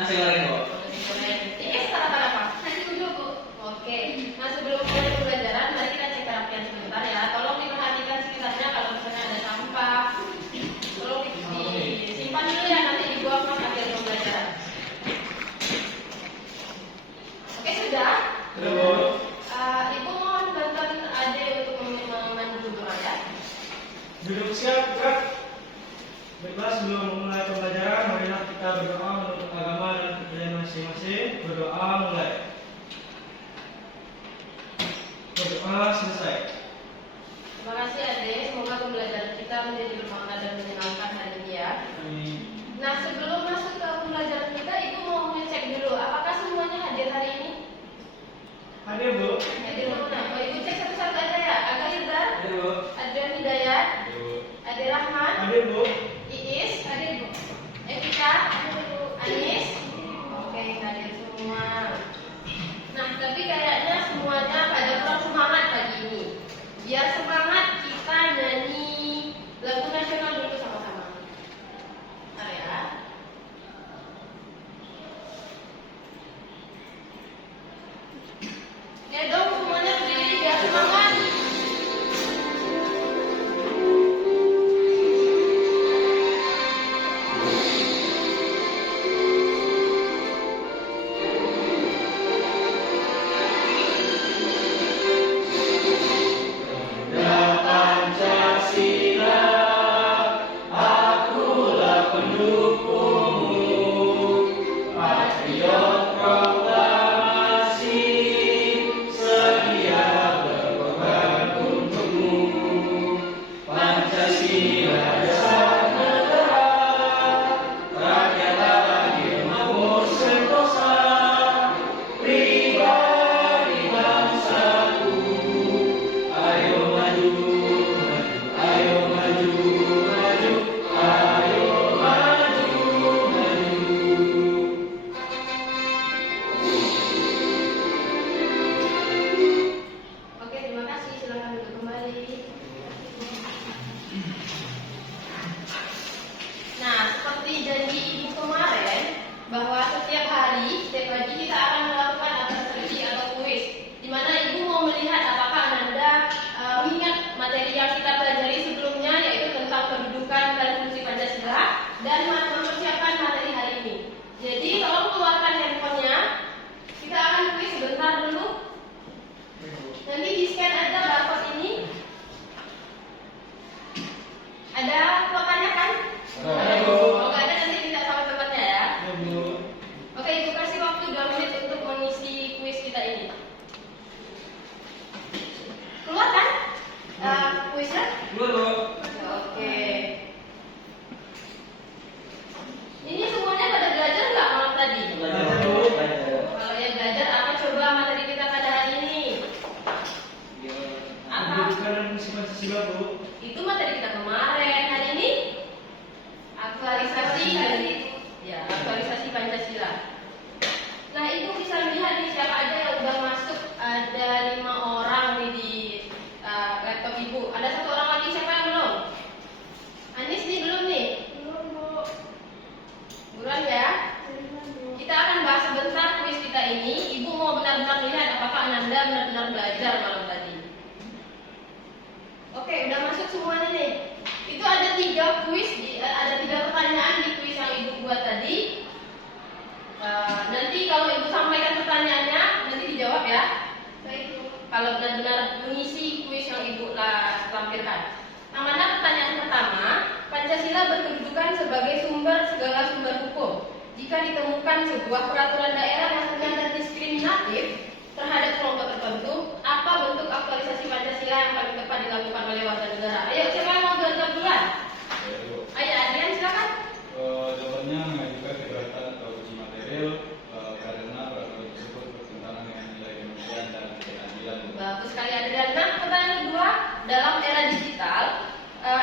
Nasi goreng, Bu. Ini sarapan apa? Nasi uduk, Bu. Oke. Nah, sebelum mulai pembelajaran, mari kita cek perapian sebentar ya. Tolong diperhatikan sekitarnya kalau misalnya ada sampah. Tolong disimpan dulu ya, nanti dibuang pas akhir pembelajaran. Oke, sudah? Sudah, Bu. Ibu mohon bantuan Ade untuk memandu doa ya. Duduk siap, Kak. Baiklah, sebelum memulai pembelajaran, marilah kita berdoa menurut agama dan kepercayaan masing-masing. Berdoa mulai. Berdoa selesai. Terima kasih Ade, semoga pembelajaran kita menjadi bermakna dan menyenangkan hari ini ya. Amin. Nah, sebelum masuk ke pembelajaran kita, Ibu mau ngecek dulu apakah semuanya hadir hari ini? Hadir, Bu. Hadir mana? Oh, Ibu cek satu-satu aja ya. Aga Hilda, Hadir, Bu. Adrian Hidayat, Ade Rahman, Hadir, Bu. Iis, hadir Bu. Evita, Anis. Oke, hadir semua. Nah, tapi kayaknya semuanya pada kurang semangat pagi ini. Biar semangat kita nyanyi lagu nasional dulu sama-sama. Bentar ya. Ya dong, semuanya berdiri biar semangat. Oke, terima kasih. Silakan duduk kembali. Nah, seperti janji Ibu kemarin, bahwa setiap hari, setiap pagi kita akan melakukan abstraksi atau kuis, di mana Ibu mau melihat apakah Anda mengingat materi yang kita pelajari sebelumnya, yaitu tentang kedudukan dan fungsi Pancasila, dan mempersiapkan materi hari ini. Jadi, tolong keluarkan handphonenya. Kita akan kuis sebentar dulu. Nanti di scan aja barcode ini. Ada kuotanya kan? Ada, Bu. Kalau nggak ada nanti minta sama temannya ya. Ya, Bu. Oke, Ibu kasih waktu 2 menit untuk mengisi kuis kita ini. Keluar kan? Kuisnya? Keluar, Bu. Oke. Ini semuanya pada belajar nggak malam tadi? Belajar, Bu. Belajar. Kalau yang belajar apa coba materi kita pada hari ini? Apa? Kedudukan dan fungsi Pancasila, Bu. Itu materi kita kemarin. Hari ini aktualisasi aktualisasi Pancasila. Nah, Ibu bisa lihat nih siapa aja yang udah masuk. Ada 5 orang nih di laptop Ibu. Ada 1 orang lagi, siapa yang belum? Anis nih belum nih? Belum, Bu. Buruan ya. Kita akan bahas sebentar kuis kita ini. Ibu mau benar-benar lihat apakah Ananda benar-benar belajar malam tadi. Oke, udah masuk semuanya nih. Itu ada 3 kuis, ada 3 pertanyaan di kuis yang Ibu buat tadi. Nanti kalau Ibu sampaikan pertanyaannya, nanti dijawab ya. Baik, Bu. Kalau benar-benar mengisi kuis yang Ibu lampirkan. Yang mana pertanyaan pertama, Pancasila berkedudukan sebagai sumber segala sumber hukum. Jika ditemukan sebuah peraturan daerah yang ternyata diskriminatif terhadap kelompok tertentu, apa bentuk aktualisasi Pancasila yang paling tepat dilakukan oleh warga negara? Ayo, siapa yang mau belajar duluan? Ayo, Adrian silakan. Jawabannya mengajukan keberatan atau uji material karena peraturan tersebut bertentangan dengan nilai kemanusiaan dan keadilan. Bagus sekali Adrian. Nah, pertanyaan kedua, dalam era digital,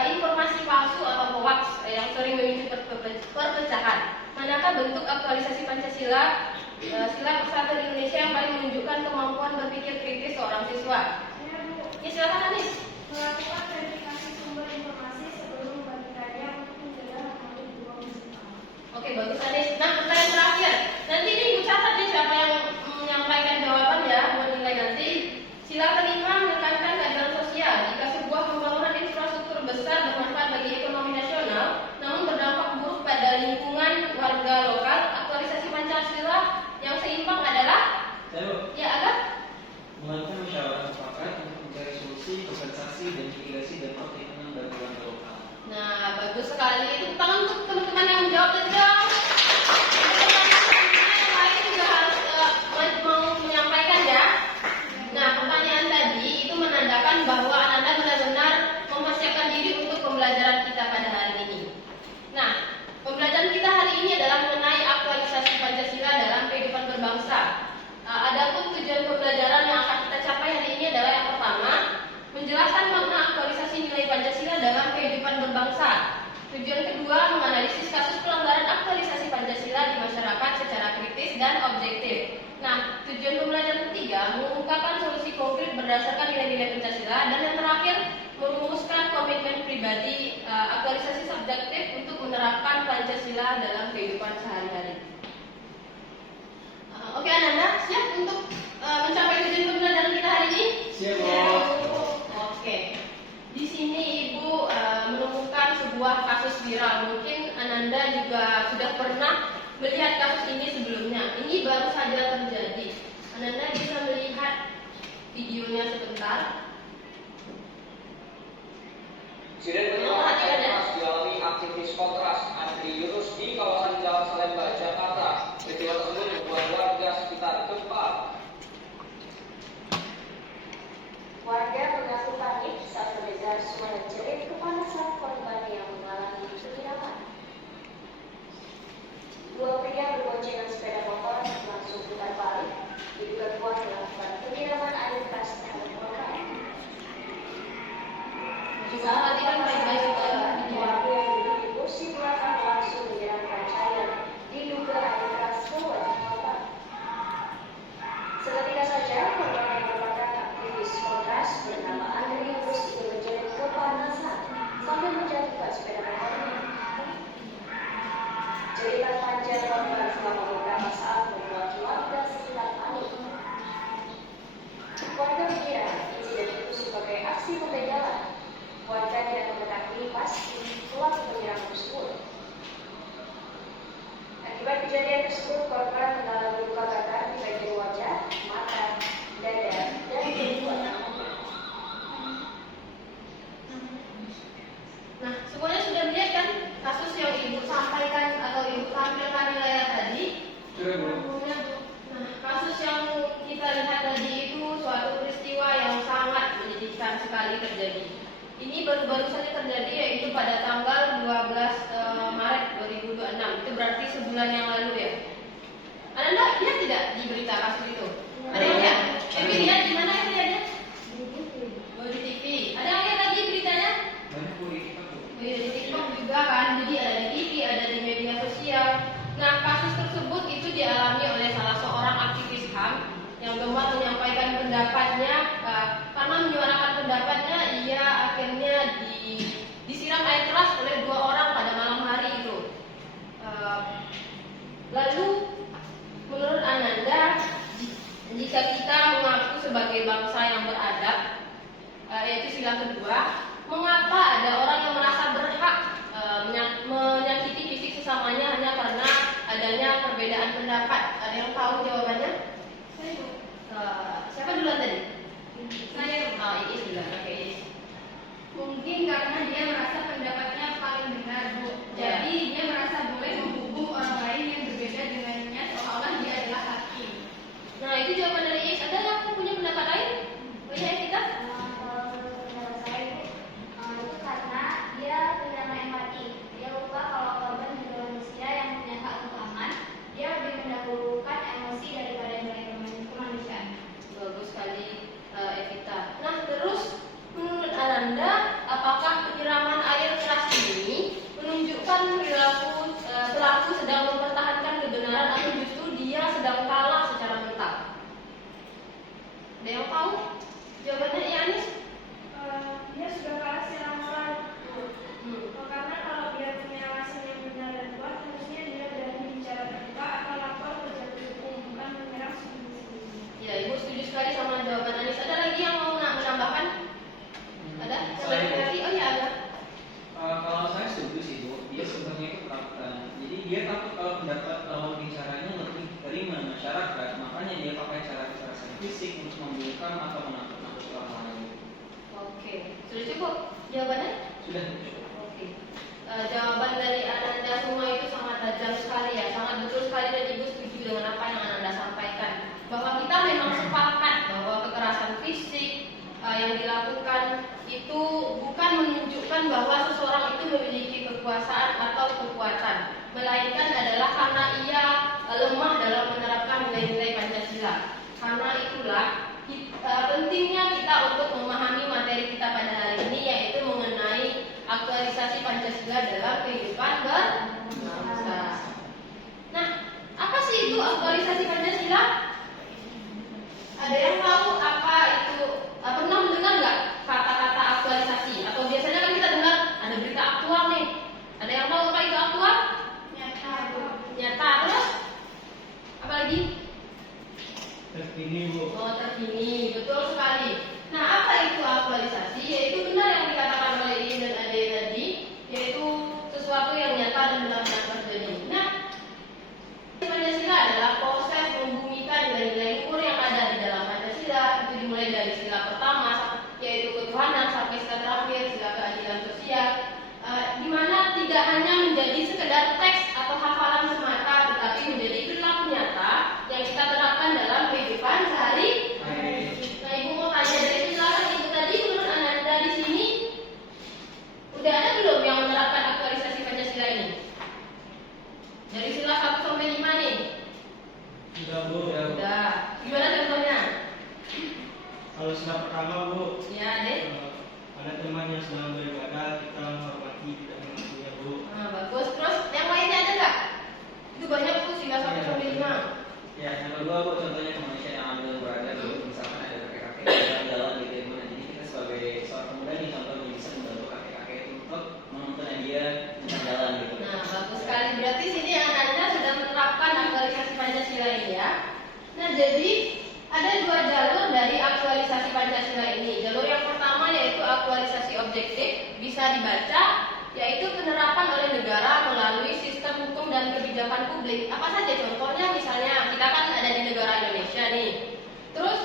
informasi palsu atau hoax yang sering memicu perpecahan. Manakah bentuk aktualisasi Pancasila sila persatu di Indonesia yang paling menunjukkan kemampuan berpikir kritis seorang siswa? Ya, silakan Anis. Melakukan verifikasi sumber informasi sebelum membagikannya untuk menjaga harmoni dua unsur. Oke, bagus Anis. Nah, pertanyaan terakhir, berdasarkan nilai-nilai Pancasila, dan yang terakhir merumuskan komitmen pribadi aktualisasi subjektif untuk menerapkan Pancasila dalam kehidupan sehari-hari. Oke Ananda, siap untuk mencapai tujuan pembelajaran kita hari ini? Siap, Bos. Oke. Di sini Ibu menemukan sebuah kasus viral. Mungkin Ananda juga sudah pernah melihat kasus ini sebelumnya. Ini baru saja terjadi. Ananda bisa melihat videonya sebentar. Insiden penyerangan keras dialami aktivis kontras Andri Yunus di kawasan Jalan Salemba, Jakarta. Peristiwa tersebut membuat warga sekitar gempa. Warga mengaku panik saat mendengar suara jerit kepanasan korban yang mengalami penyiraman. Dua pria berboncengan sepeda motor langsung putar balik, diduga kuat melakukan penyiraman air keras terhadap korban. Juga perhatikan baik-baik Warga yang duduk di kursi belakang langsung menyiramkan cairan diduga air keras ke wajah korban. Seketika saja korban yang merupakan aktivis kontras bernama Andri Yunus itu menjerit kepanasan sambil menjatuhkan sepeda motornya. Jeritan panjang korban selama beberapa saat membuat warga sekitar panik. Warga mengira insiden itu sebagai aksi pembegalan. Warga tidak mengetahui pasti pelaku penyerangan tersebut. Akibat kejadian tersebut, korban mengalami luka bakar di bagian wajah, mata, dada, dan kedua tangannya. Nah, semuanya sudah melihat kan kasus yang Ibu sampaikan atau Ibu tampilkan di layar tadi? Sudah, Bu. Nah, kasus yang kita lihat tadi itu suatu peristiwa yang sangat menyedihkan sekali terjadi. Ini baru-baru saja terjadi, yaitu pada tanggal 12 Maret 2026. Itu berarti sebulan yang lalu ya. Anda lihat tidak di berita kasus itu? Ada yang lihat? Evi lihat di mana yang lihatnya? Oh, di TV. Ada yang lihat lagi beritanya? Banyak Bu di TikTok, Bu. Oh, iya, di TikTok juga kan. Jadi ada di TV, ada di media sosial. Nah, kasus tersebut itu dialami oleh salah seorang aktivis HAM yang gemar menyampaikan pendapatnya. Karena menyuarakan pendapatnya, ia akhirnya disiram air keras oleh dua orang pada malam hari itu. Lalu menurut Ananda, jika kita mengaku sebagai bangsa yang beradab, yaitu sila kedua, mengapa ada orang yang merasa berhak menyakiti fisik sesamanya hanya karena adanya perbedaan pendapat? Ada yang tahu jawabannya? Siapa duluan tadi? Saya. Iis duluan. Oke, Iis. Mungkin karena dia merasa pendapatnya paling benar, Bu. Ya. Jadi dia merasa boleh menghukum orang lain yang berbeda dengannya seolah-olah dia adalah hakim. Nah, itu jawaban dari Iis. Ada yang punya pendapat lain? Oh iya, kita? Kalau menurut saya itu karena dia tidak empati. Dia lupa kalau korban juga manusia yang punya hak untuk aman. Dia lebih mendahulukan emosi daripada nilai kemanusiaan. Bagus sekali, Evita. Nah, terus menurut Ananda, apakah penyiraman air keras ini menunjukkan perilaku pelaku sedang mempertahankan kebenaran atau justru dia sedang kalah secara mental? Ada yang tahu? Jawabannya Ianis? Dia sudah kalah secara moral. Karena kalau dia punya alasan yang benar dan kuat, harusnya dia berani bicara terbuka atau lapor ke jalur hukum, bukan menyerang sembunyi-sembunyi. Ya, Ibu setuju sekali sama jawaban Anis. Ada lagi yang mau menambahkan? Ada? Saya, Bu. Lagi? Oh iya, ada. Kalau saya setuju sih, Bu. Dia sebenarnya ketakutan. Jadi dia takut kalau pendapat lawan bicaranya lebih diterima masyarakat. Makanya dia pakai cara kekerasan fisik untuk membungkam atau menakut-nakuti orang lain. Oke, sudah cukup jawabannya? Sudah cukup. Oke. Jawaban dari Ananda semua itu sangat tajam sekali ya, sangat betul sekali, dan Ibu setuju dengan apa yang Ananda sampaikan. Bahwa kita memang sepakat bahwa kekerasan fisik yang dilakukan itu bukan menunjukkan bahwa seseorang itu memiliki kekuasaan atau kekuatan, melainkan adalah karena ia lemah dalam menerapkan nilai-nilai Pancasila. Karena itulah pentingnya kita untuk memahami materi kita pada hari ini, yaitu mengenai aktualisasi Pancasila dalam kehidupan berbangsa. Nah, apa sih itu aktualisasi Pancasila? Ada yang tahu apa itu terkini, Bu. Oh, terkini, betul sekali. Nah, apa itu aktualisasi? Yaitu benar yang dikatakan oleh Iin dan Ade tadi, yaitu sesuatu yang nyata dan benar-benar terjadi. Nah, Pancasila adalah proses membumikan nilai-nilai luhur yang ada di dalam Pancasila. Itu dimulai dari sila pertama, yaitu ketuhanan, sampai sila terakhir, sila keadilan sosial. Di mana tidak hanya menjadi sekedar teks atau hafalan semata, tetapi menjadi perilaku nyata yang kita terapkan dalam kehidupan sehari-hari. Nah, Ibu mau tanya dari silakan Ibu tadi, menurut Ananda di sini udah ada belum yang menerapkan aktualisasi Pancasila ini? Dari sila 1 sampai 5 nih. Sudah, Bu. Udah. Gimana contohnya? Kalau sila pertama, Bu, Ya, Dek. ada teman yang sedang beribadah, kita menghormati, tidak mengakuinya, Bu. Nah, bagus. Terus yang lainnya ada nggak? Itu banyak tuh sila 1 sampai 5. Ya, yang kedua Bu, contohnya kemanusiaan yang ambil berada Bu, misalkan ada kakek-kakek yang jalan-jalan gitu ya, mana jadi kita sebagai seorang pemuda nih contohnya bisa membantu kakek-kakek itu untuk menuntun dia jalan gitu. Nah, bagus sekali. Berarti sini Anda sudah menerapkan aktualisasi Pancasila ini ya. Nah, jadi ada 2 jalur dari aktualisasi Pancasila ini. Jalur yang pertama yaitu aktualisasi objektif, bisa dibaca, yaitu penerapan oleh negara melalui sistem hukum dan kebijakan publik. Apa saja contohnya? Misalnya kita kan ada di negara Indonesia nih. Terus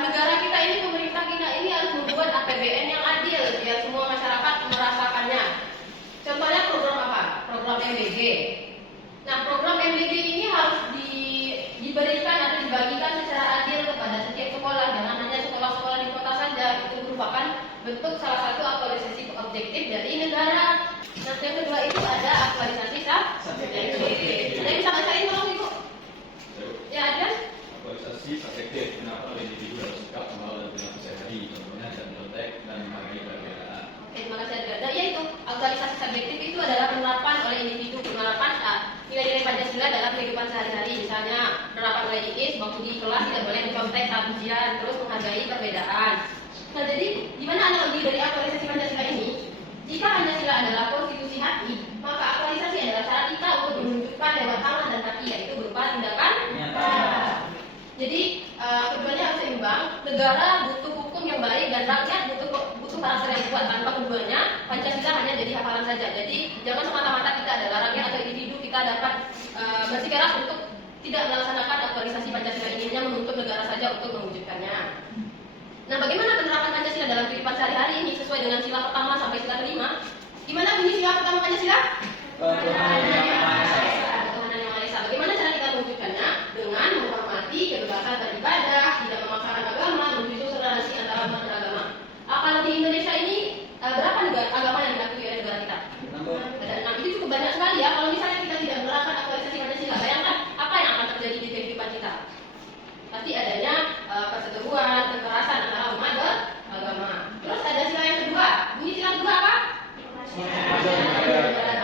negara kita ini, pemerintah kita ini harus membuat APBN yang adil biar semua masyarakat merasakannya. Contohnya program apa? Program MBG. Nah, program MBG ini harus diberikan atau dibagikan secara adil kepada setiap sekolah, jangan hanya sekolah-sekolah di kota saja. Itu merupakan bentuk salah satu aktualisasi objektif dari negara. Nah, yang kedua itu ada aktualisasi subjektif. Ada yang bisa bacain tolong Ibu? Ya, ada. Aktualisasi subjektif, kenapa individu harus sikap mengelola dan perilaku sehari, contohnya tidak menontek dan menghargai perbedaan. Oke, terima kasih Adrian. Nah, yaitu aktualisasi subjektif itu adalah penerapan oleh individu, penerapan nilai-nilai Pancasila dalam kehidupan sehari-hari. Misalnya penerapan oleh IIS, waktu di kelas tidak boleh mencontek saat ujian, terus menghargai perbedaan. Nah, jadi gimana analogi dari aktualisasi Pancasila ini? Jika Pancasila adalah konstitusi hati, maka aktualisasi adalah cara kita untuk menunjukkan lewat tangan dan kaki, yaitu berupa tindakan nyata. Jadi keduanya harus seimbang. Negara butuh hukum yang baik dan rakyat butuh karakter yang kuat. Tanpa keduanya, Pancasila hanya jadi hafalan saja. Jadi jangan semata-mata kita adalah rakyat atau individu kita dapat bersikeras untuk tidak melaksanakan aktualisasi Pancasila ini, hanya menuntut negara saja untuk mewujudkannya. Nah, bagaimana penerapan Pancasila dalam kehidupan sehari-hari ini sesuai dengan sila pertama sampai sila kelima? Gimana bunyi sila pertama Pancasila? Ketuhanan yang Maha Esa. Bagaimana cara kita mewujudkannya? Dengan menghormati kebebasan beribadah, tidak memaksakan agama, menjunjung toleransi antara umat beragama. Kalau di Indonesia ini berapa negara agama yang diakui oleh negara kita? Ada 6. Itu cukup banyak sekali ya. Kalau misalnya kita tidak menerapkan aktualisasi Pancasila, bayangkan apa yang akan terjadi di kehidupan kita. Pasti adanya perseteruan, kekerasan antara umat beragama. Terus ada sila yang kedua. Bunyi sila kedua apa?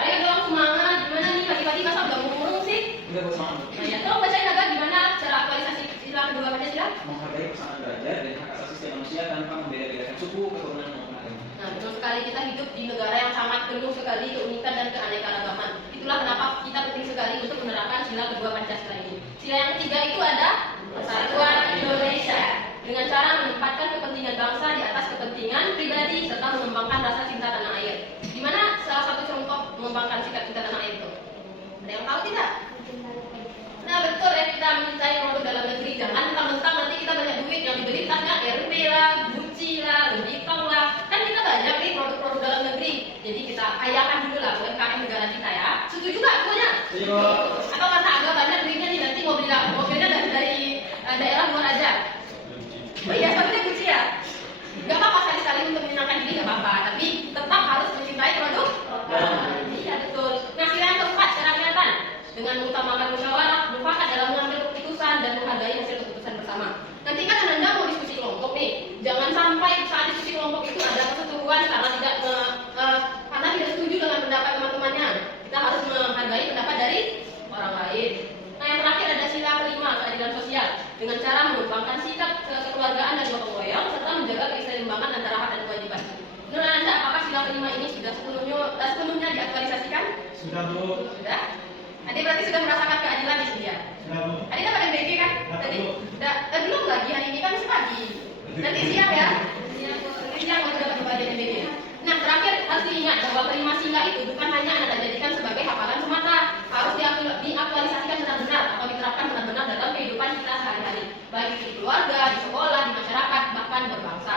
Ayo dong semangat. Gimana nih pagi-pagi masa udah murung sih? Udah bersama. Nah, ya, tolong bacain agak gimana cara aktualisasi sila kedua Pancasila? Menghargai persamaan derajat dan hak asasi setiap manusia tanpa membeda-bedakan suku, keturunan maupun agama. Nah, betul sekali, kita hidup di negara yang sangat penuh sekali keunikan dan keanekaragaman. Itulah kenapa kita penting sekali untuk menerapkan sila kedua Pancasila ini. Sila yang ketiga itu ada persatuan Indonesia dengan cara menempatkan kepentingan bangsa di atas kepentingan pribadi serta mengembangkan rasa cinta tanah air. Di mana salah satu contoh mengembangkan sikap cinta tanah air itu? Ada yang tahu tidak? Nah, betul ya, kita mencintai produk dalam negeri. Jangan mentang-mentang nanti kita banyak duit yang dibeli tasnya RP lah, Gucci lah, Louis Vuitton lah. Kan kita banyak nih produk-produk dalam negeri. Jadi kita kayakan dulu lah UMKM negara kita ya. Setuju nggak semuanya? Setuju. Atau karena agak banyak duitnya nih nanti mobilnya dari daerah luar aja. Oh iya, sepatunya Gucci ya? Gak apa-apa sekali-sekali untuk menyenangkan diri gak apa-apa. Tapi tetap harus mencintai produk. Iya betul. Nah, sila yang keempat, cara kelihatan dengan mengutamakan musyawarah, mufakat dalam mengambil keputusan dan menghargai hasil keputusan bersama. Nanti kan Anda mau diskusi kelompok nih, jangan sampai saat diskusi kelompok itu ada perseteruan karena tidak setuju dengan pendapat teman-temannya. Kita harus menghargai pendapat dari orang lain. Nah, yang terakhir ada sila kelima, keadilan sosial, dengan cara mengembangkan sikap kekeluargaan dan gotong royong serta menjaga keseimbangan antara hak dan kewajiban. Menurut Anda, apakah sila kelima ini sudah sepenuhnya diaktualisasikan? Sudah, Bu. Sudah. Adik berarti sudah merasakan keadilan di sini ya? Sudah, Bu. Adik dapat MBG kan? Dapat, Tadi? Bu. Belum bahwa terima sila itu bukan hanya Anda jadikan sebagai hafalan semata, harus diaktualisasikan benar-benar atau diterapkan benar-benar dalam kehidupan kita sehari-hari, baik di keluarga, di sekolah, di masyarakat, bahkan berbangsa.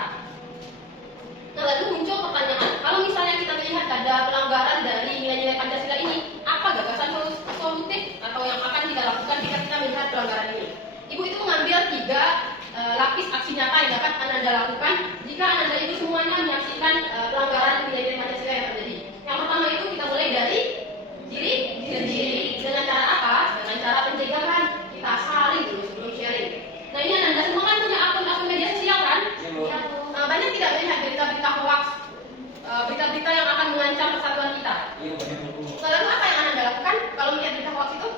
Nah, lalu muncul pertanyaan, kalau misalnya kita melihat ada pelanggaran dari nilai-nilai Pancasila ini, apa gagasan solutif atau yang akan kita lakukan jika kita melihat pelanggaran ini? Ibu itu mengambil 3 lapis aksi nyata yang dapat Anda lakukan jika Anda itu semuanya menyaksikan pelanggaran nilai-nilai Pancasila yang terjadi. Yang pertama itu kita mulai dari diri sendiri. Dengan cara apa? Dengan cara pencegahan. Kita saling dulu sebelum sharing. Nah, ini Anda semua kan punya akun-akun media sosial kan? Banyak tidak melihat berita-berita hoax, berita-berita yang akan mengancam persatuan kita. Lalu apa yang Anda lakukan kalau melihat berita hoax itu?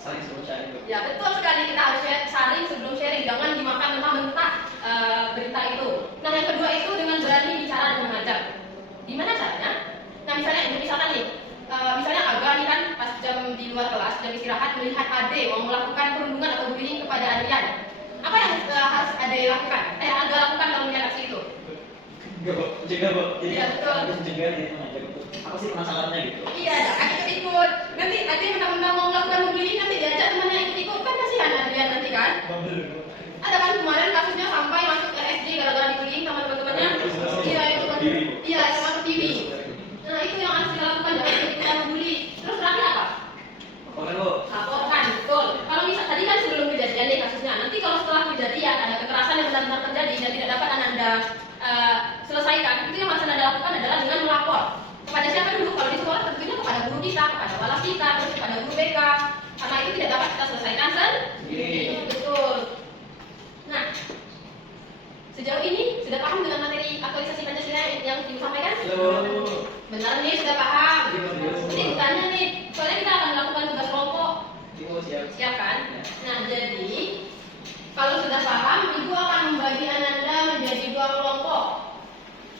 Saling sebelum sharing. Ya, betul sekali, kita harus saling sebelum sharing, jangan dimakan mentah-mentah berita itu. Nah, yang kedua itu dengan berani bicara dan mengajar. Gimana caranya? Nah, misalnya nih, misalnya Aga nih kan pas jam di luar kelas, jam istirahat melihat Ade mau melakukan perundungan atau bullying kepada Adrian. Apa yang harus Ade lakukan? Aga lakukan kalau melihat aksi itu? Enggak, Bu. Mencegah, Bu. Jadi Iya, betul. harus mencegah jadi mengajar itu. Apa sih penasarannya gitu? Iya, jangan ikut-ikut. Nanti Ade mentang-mentang mau melakukan bullying, nanti diajak temannya ikut-ikut, kan kasihan Adrian nanti kan? Ada kan kemarin kasusnya sampai masuk ke SD gara-gara dibullying sama teman-temannya. Iya, itu kan. Iya, sama ke TV. Nah, itu yang harus kita lakukan, jangan ikut-ikutan bully. Terus terakhir apa? Oke, Bu. Laporkan, betul. Kalau misal tadi kan sebelum kejadian nih kasusnya, nanti kalau setelah kejadian ada kekerasan yang benar-benar terjadi dan tidak dapat Anda selesaikan, itu yang harus Anda lakukan adalah dengan melapor. Kepada siapa dulu? Kalau di sekolah tentunya kepada guru kita, kepada wala kita, terus kepada guru BK. Karena itu tidak dapat kita selesaikan sendiri. Betul. Nah, sejauh ini sudah paham dengan materi aktualisasi Pancasila yang disampaikan? Benar nih, sudah paham. Jadi ditanya nih, soalnya kita akan melakukan tugas kelompok. Siap kan? Nah, jadi kalau sudah paham, Ibu akan membagi Ananda menjadi 2 kelompok.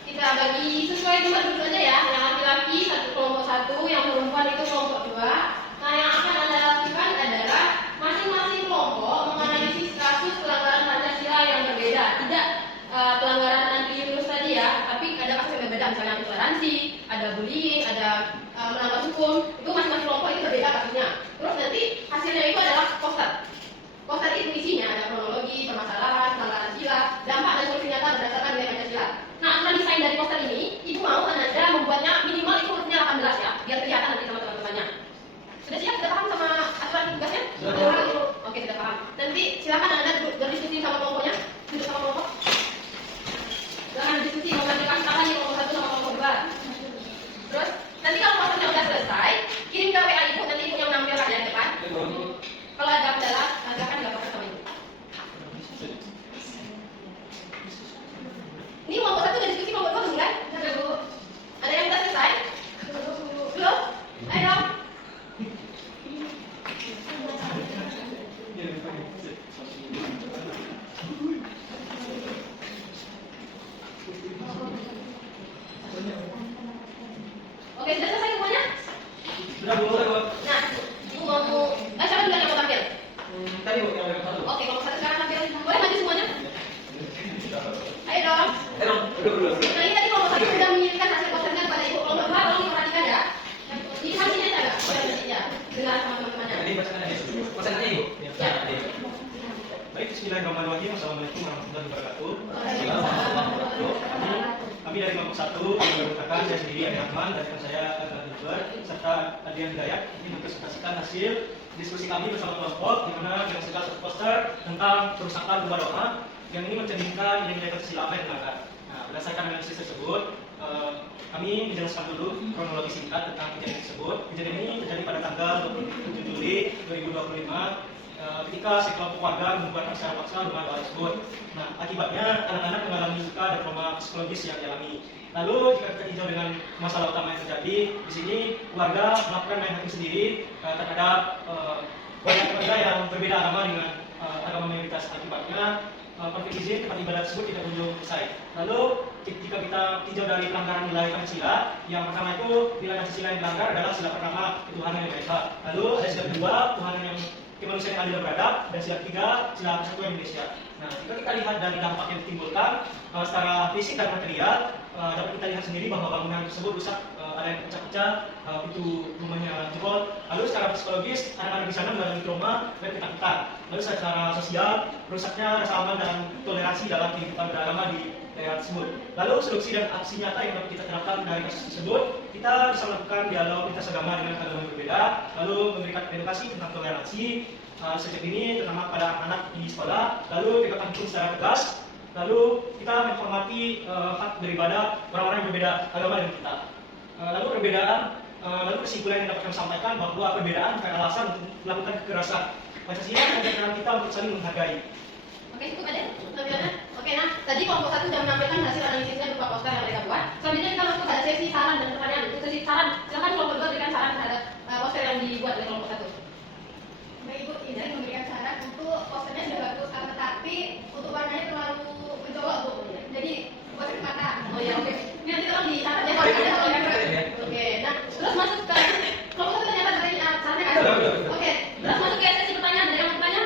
Kita bagi sesuai nomor dulu aja ya. Yang laki-laki kelompok 1, yang perempuan itu kelompok 2. Nah, yang akan Anda lakukan adalah masing-masing kelompok menganalisis kasus pelanggaran Pancasila yang berbeda. Tidak pelanggaran anti-Yunus tadi ya, tapi ada kasus yang berbeda, misalnya intoleransi, ada bullying, ada melanggar hukum. Itu masing-masing kelompok itu berbeda kasusnya. Terus nanti hasilnya itu adalah poster. Poster itu isinya ada kronologi, permasalahan, pelanggaran sila, dampak dan solusi nyata berdasarkan nilai Pancasila. Nah, antara desain dari poster ini, Ibu mau Anda membuatnya minimal itu hurufnya 18 ya, biar kelihatan nanti sama teman-temannya. Sudah siap? Sudah paham sama aturan tugasnya? Sudah paham. Oke, sudah paham. Nanti silakan Anda berdiskusi sama kelompoknya, duduk sama kelompok. Jangan diskusi, mau nanti kasih tahu nih kelompok 1 sama kelompok 2. Terus, nanti kalau posternya udah selesai, kirim ke WA Ibu, nanti Ibu yang menampilkan ya depan. Kalau ada kendala, silakan dilaporkan sama Ibu. Ini kelompok 1 udah diskusi, kelompok 2 belum kan? Sudah, Bu. Ada yang udah selesai? Belum? Ayo dong. Oke, sudah selesai semuanya? Sudah, Bu. Nah, Ibu mau... siapa dulu yang mau tampil? Tadi, Bu, yang satu. Oke, kelompok 1 sekarang tampil. Boleh maju semuanya? Ayo dong. Udah. Nah, ini tadi kelompok 1 sudah mengirimkan hasil posternya kepada Ibu. Kelompok 2 tolong diperhatikan ya. Ini hasilnya ada nggak? Sudah hasilnya. Dengar sama teman-temannya. Tadi pasangan aja. Pasangannya, Ibu. Ya. Baik, bismillahirrahmanirrahim. Assalamualaikum warahmatullahi wabarakatuh. Kami dari kelompok 1 yang berkatakan saya sendiri Adi Rahman dan rekan saya Adnan Duber serta Adrian Hidayat ini mempresentasikan hasil diskusi kami bersama kelompok di mana yang sedang satu poster tentang kerusakan rumah doa yang ini mencerminkan nilai-nilai Pancasila apa yang dilanggar. Nah, berdasarkan analisis tersebut, kami menjelaskan dulu kronologi singkat tentang kejadian tersebut. Kejadian ini terjadi pada tanggal 27 Juli 2025 ketika sekelompok warga membubarkan secara paksa rumah doa tersebut. Nah, akibatnya anak-anak mengalami luka dan trauma psikologis yang dialami. Lalu jika kita tinjau dengan masalah utama yang terjadi, di sini warga melakukan main hakim sendiri terhadap warga yang berbeda agama dengan agama mayoritas. Akibatnya konflik izin tempat ibadah tersebut tidak kunjung selesai. Lalu jika kita tinjau dari pelanggaran nilai Pancasila, yang pertama itu nilai Pancasila yang dilanggar adalah sila pertama ketuhanan yang maha esa. Lalu ada sila kedua ketuhanan yang kemanusiaan yang adil dan beradab, dan sila ketiga sila persatuan Indonesia. Nah, jika kita lihat dari dampak yang ditimbulkan secara fisik dan material, dapat kita lihat sendiri bahwa bangunan tersebut rusak ada yang pecah-pecah, pintu rumahnya jebol. Lalu secara psikologis anak-anak di sana mengalami trauma dan ketakutan. Lalu secara sosial rusaknya rasa aman dan toleransi dalam kehidupan beragama di daerah tersebut. Lalu solusi dan aksi nyata yang dapat kita terapkan dari kasus tersebut, kita bisa melakukan dialog lintas agama dengan agama yang berbeda, lalu memberikan edukasi tentang toleransi sejak dini terutama pada anak-anak di sekolah, lalu tegakkan hukum secara tegas. Lalu kita menghormati hak beribadah orang-orang yang berbeda agama dengan kita. Lalu kesimpulan yang dapat kami sampaikan bahwa perbedaan bukan alasan untuk melakukan kekerasan. Pancasila mengajarkan kita untuk saling menghargai. Oke, cukup ada? Oke, nah tadi kelompok 1 sudah menampilkan hasil analisisnya berupa poster yang mereka buat. Selanjutnya kita masuk ke sesi saran dan pertanyaan. Untuk sesi saran, silakan kelompok 2 berikan saran terhadap poster yang dibuat oleh kelompok 1. Baik Ibu, izin memberikan saran untuk posternya sudah bagus, tetapi untuk warnanya terlalu mencolok Bu. Jadi buat mata. Oh ya, oke. Ini nanti tolong dicatat ya kalau ada yang Oke, nah terus masuk ke kelompok 1 ternyata sarannya kan? Oke, terus masuk ke sesi pertanyaan. Ada yang mau bertanya?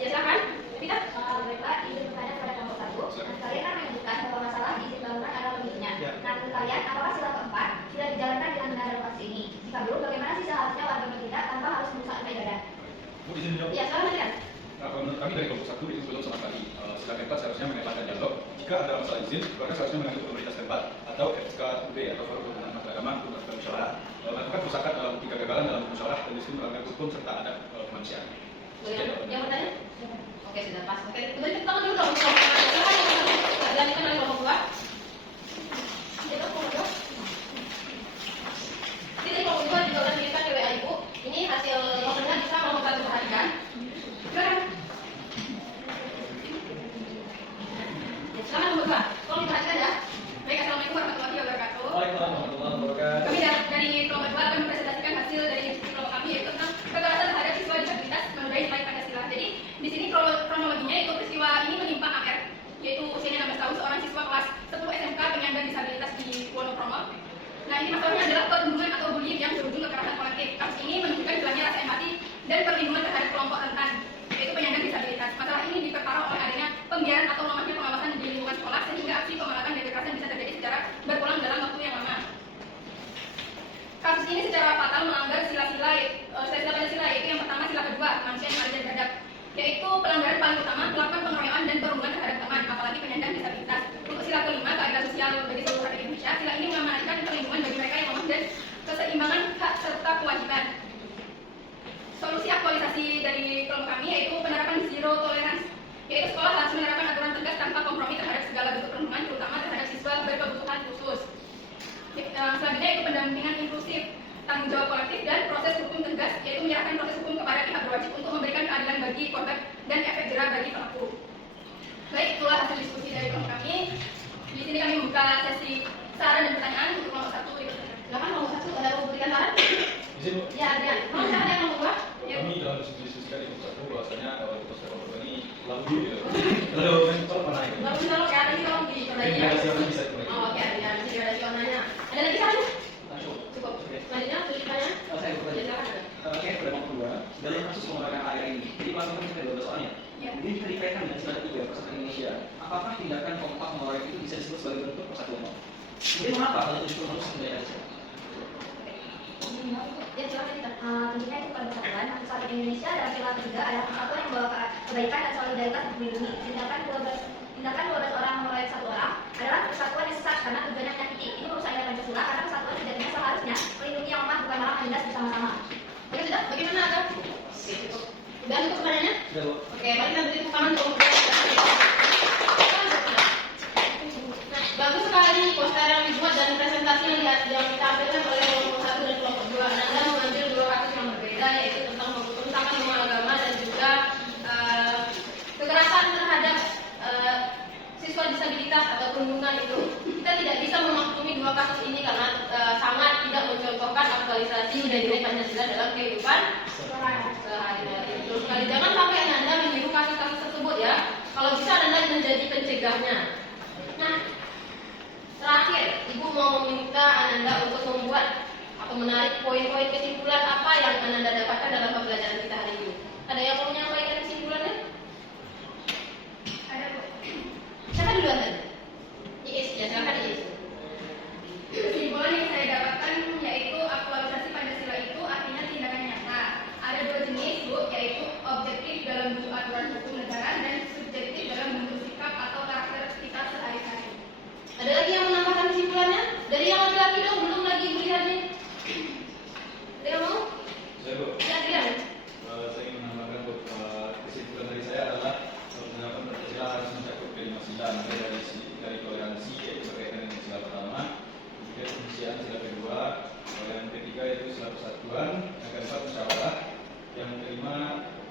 Ya silakan. Evita? Baiklah, izin bertanya kepada kelompok 1. Nah, kalian kan menyebutkan bahwa masalah izin bangunan adalah pemiliknya. Nah, menurut kalian, apakah sila keempat sudah dijalankan dengan benar dalam kasus ini? Jika belum, bagaimana sih seharusnya warga bertindak tanpa harus merusak rumah ibadah? Bu, izin menjawab. Ya, silakan kan? Nah, menurut kami dari kelompok 1 itu belum sama sekali. Sila keempat seharusnya menetapkan dialog. Jika ada masalah izin, warga seharusnya mengangkat pemerintah setempat atau FSKUD atau Forum Hubungan Agama untuk melakukan musyawarah, melakukan kerusakan dalam bukti kegagalan dalam musyawarah dan disitu melanggar hukum serta adab kemanusiaan. Yang bertanya? Oke, sudah pas. Oke, kemudian kita tangan dulu dong. Silakan yang dilanjutkan oleh kelompok 2. Jadi kelompok 2. Jadi kelompok 2 juga sudah dikirimkan ke WA Ibu. Ini hasil posternya bisa kelompok 1 perhatikan. Silakan. Silakan kelompok 2. Tolong diperhatikan ya. Baik, assalamualaikum warahmatullahi wabarakatuh. Waalaikumsalam warahmatullahi wabarakatuh. Kami dari kelompok 2 akan mempresentasikan hasil dari kelompok kami yaitu tentang kekerasan terhadap siswa disabilitas menodai nilai Pancasila. Jadi di sini kronologinya itu peristiwa ini menimpa AR, yaitu usianya 16 tahun, seorang siswa kelas 10 SMK penyandang disabilitas di Wonokromo. Nah, ini masalahnya adalah perundungan atau bullying yang berujung kekerasan kolektif. Kasus ini menunjukkan hilangnya rasa empati dan perlindungan terhadap kelompok rentan, yaitu penyandang disabilitas. Masalah ini diperparah oleh adanya pembiaran atau lemahnya pengawasan di lingkungan sekolah sehingga aksi pemalakan dan kekerasan bisa terjadi secara berulang dalam waktu yang lama. Kasus ini secara fatal melanggar sila-sila Pancasila, yaitu yang pertama sila kedua, manusia yang adil dan beradab, yaitu pelanggaran paling utama melakukan pengeroyokan dan perundungan terhadap teman, apalagi penyandang disabilitas. Untuk sila kelima, keadilan sosial bagi seluruh rakyat Indonesia, sila ini mengamanatkan perlindungan bagi mereka yang lemah dan keseimbangan hak serta kewajiban. Solusi aktualisasi dari kelompok kami yaitu penerapan zero tolerance, yaitu sekolah harus menerapkan aturan tegas tanpa kompromi terhadap segala bentuk perundungan, terutama terhadap siswa berkebutuhan khusus. Selanjutnya itu pendampingan inklusif, tanggung jawab kolektif dan proses hukum tegas, yaitu menyerahkan proses hukum kepada pihak berwajib untuk memberikan keadilan bagi korban dan efek jerah bagi pelaku. Baik, itulah hasil diskusi dari kelompok kami. Di sini kami membuka sesi saran dan pertanyaan untuk kelompok 1. Silakan kelompok 1 ada mau berikan saran? Izin, Bu. Ya, Adrian. Mau saran yang kelompok 2? Ya. Kami dalam diskusi di kelompok 1 bahwasanya poster kelompok ini lalu Lalu mencolok mana itu? Baru bisa ya, tadi tolong diperbaiki ya. bisa Oh, oke, Adrian. Bisa gradasi warnanya. Ada lagi saran? Langsung. Cukup. Oke. Selanjutnya, tulisannya. Saya Ya, bertanya. silakan. Oke, pada kelompok 2, dalam kasus pemerakan AR ini, jadi pasukan kita 12 soalnya. Ya. Ini jika dikaitkan dengan sila 3 Persatuan Indonesia, apakah tindakan kompak mengeroyok itu bisa disebut sebagai bentuk persatuan? Jadi mengapa hal itu justru harus menjadi Aceh? Ya, silakan kita. Tentunya itu pada persatuan. Persatuan Indonesia dalam sila ketiga adalah persatuan yang membawa kebaikan dan solidaritas untuk melindungi. Tindakan 12 orang mengeroyok satu orang adalah persatuan yang sesat karena tujuannya menyakiti. Ini merusak nilai Pancasila karena persatuan sejatinya seharusnya melindungi yang lemah bukan malah menindas bersama-sama. Oke, sudah. Bagaimana ada? Oke, cukup. Udah cukup pertanyaannya? Sudah, Bu. Oke, mari kita beri tangan untuk bagus sekali poster yang dibuat dan presentasi yang ditampilkan oleh kelompok 1 dan kelompok 2. Anda mengambil 2 kasus yang berbeda, yaitu tentang pengusahaan rumah agama dan juga kekerasan terhadap siswa disabilitas atau perundungan itu. Kita tidak bisa memaklumi 2 kasus ini karena sangat tidak mencontohkan aktualisasi nilai Pancasila dalam kehidupan sehari-hari. Terus kali jangan sampai Anda meniru kasus-kasus tersebut ya. Kalau bisa Anda menjadi pencegahnya. Nah, terakhir, Ibu mau meminta Ananda untuk membuat atau menarik poin-poin kesimpulan apa yang Ananda dapatkan dalam pembelajaran kita hari ini. Ada yang mau menyampaikan kesimpulannya? Ada Bu. Siapa duluan tadi? Iis, ya silakan Iis. Kesimpulan yang saya dapatkan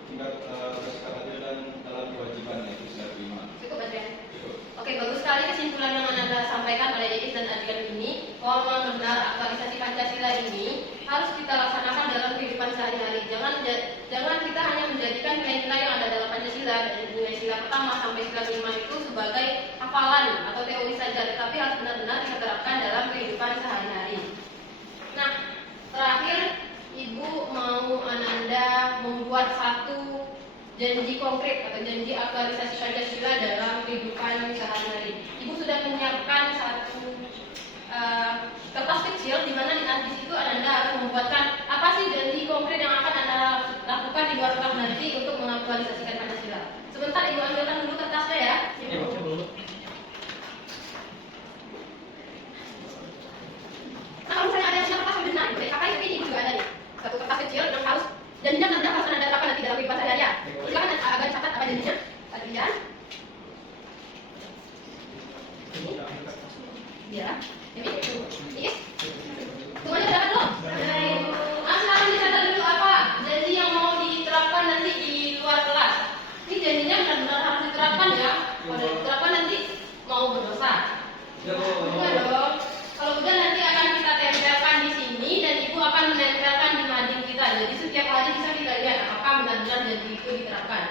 tingkat bersikap adil dan dalam kewajiban yaitu sila kelima. Cukup Adrian? Cukup. Oke, bagus sekali kesimpulan yang Anda sampaikan oleh Iis dan Adrian ini. Bahwa benar aktualisasi Pancasila ini harus kita laksanakan dalam kehidupan sehari-hari. Jangan kita hanya menjadikan nilai-nilai yang ada dalam Pancasila dari nilai sila pertama sampai sila kelima itu sebagai hafalan atau teori saja, tetapi harus benar-benar kita terapkan dalam kehidupan sehari-hari. Nah, terakhir Ibu mau Ananda membuat satu janji konkret atau janji aktualisasi Pancasila dalam kehidupan sehari-hari. Ibu sudah menyiapkan satu kertas kecil di mana di situ Anda harus membuatkan apa sih janji konkret yang akan Anda lakukan di luar kelas nanti untuk mengaktualisasikan Pancasila. Sebentar Ibu ambilkan dulu kertasnya ya. Nah, kalau misalnya ada yang kertas benar, apa ini juga ada nih. Satu kertas kecil yang harus janjinya Anda harus Anda terapkan nanti dalam kehidupan sehari-hari. Silakan agak dicatat apa janjinya. Adrian. Ya. Ini. Yes. Semuanya dapat belum? Sekarang dicatat dulu apa janji yang mau diterapkan nanti di luar kelas. Ini janjinya benar-benar harus diterapkan ya. Kalau diterapkan nanti mau berdosa. Bukan dong. Kalau udah nanti akan kita tempelkan di sini dan Ibu akan menempelkan di mading kita. Jadi setiap hari bisa kita lihat apakah benar-benar janji itu diterapkan.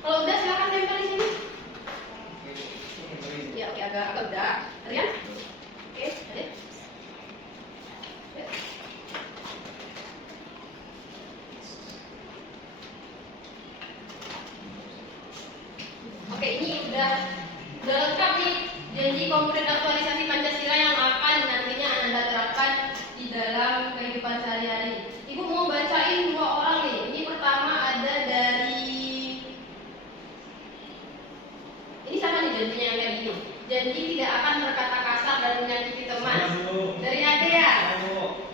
Kalau udah silakan tempel di sini. Ya oke agak udah. Rian? Oke, ada. Oke, ini udah lengkap nih janji konkret aktualisasi Pancasila yang akan nantinya Anda terapkan di dalam kehidupan sehari-hari. Ibu mau bacain 2 orang nih. Ini pertama ada dari ini sama nih janjinya yang kayak gini. Janji tidak akan berkata kasar dan menyakiti teman. Dari Ade ya.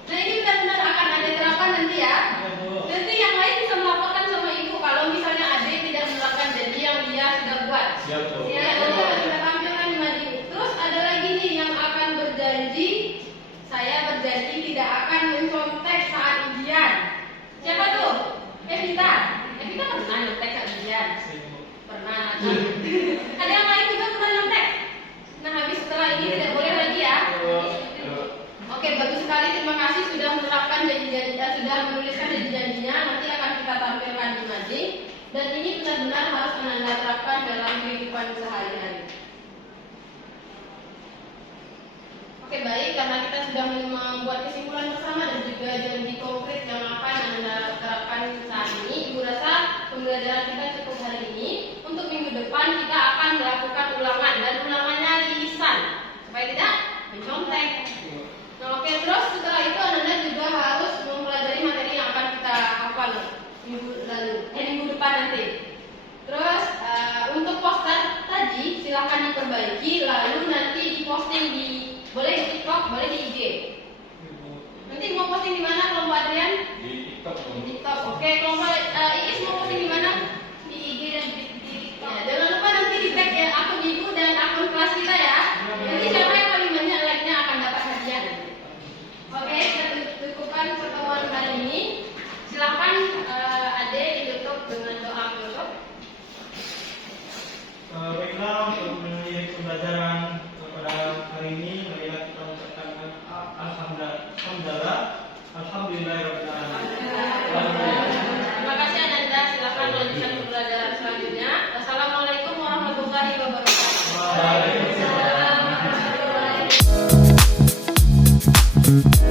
Nah ini benar-benar akan Ade terapkan nanti ya. Nanti yang lain bisa melaporkan sama Ibu kalau misalnya Ade tidak menerapkan janji yang dia sudah buat. Siap, Bu. Ya, nanti kita tampilkan di mading. Terus ada lagi nih yang akan berjanji, saya berjanji tidak akan mencontek saat ujian. Siapa tuh? Evita. Evita pernah nyontek saat ujian. Pernah. Ada yang lain juga pernah nyontek. Nah habis setelah ini tidak boleh lagi ya. Oke, bagus sekali. Terima kasih sudah menerapkan janji-janji, sudah menuliskan janji-janjinya. Nanti akan kita tampilkan di mading. Dan ini benar-benar harus Anda terapkan dalam kehidupan sehari-hari. Oke baik, karena kita sudah membuat kesimpulan bersama dan juga janji konkret yang akan Anda terapkan saat ini, Ibu rasa pembelajaran kita cukup hari ini. Untuk minggu depan kita akan melakukan ulangan dan ulangannya lisan supaya tidak mencontek. Nah oke, terus setelah itu Anda juga harus mempelajari materi yang akan kita hafal minggu depan nanti. Terus untuk poster tadi silahkan diperbaiki, lalu nanti diposting boleh di TikTok, boleh di IG. Nanti mau posting di mana kelompok Adrian? Di TikTok. Di TikTok. Oke, kelompok Iis mau posting di mana? Di IG dan di TikTok. Ya, jangan lupa nanti di tag ya akun Ibu dan akun kelas kita ya. Nanti siapa yang paling banyak like-nya akan dapat hadiah. Oke, kita cukupkan pertemuan kali ini. Silakan Ade ditutup dengan doa penutup. Baiklah, untuk mengakhiri pembelajaran pada hari ini, marilah kita mengucapkan alhamdulillahirabbil alamin. Terima kasih Ananda. Silakan melanjutkan pembelajaran selanjutnya. Wassalamualaikum warahmatullahi wabarakatuh. Waalaikumsalam. Waalaikumsalam.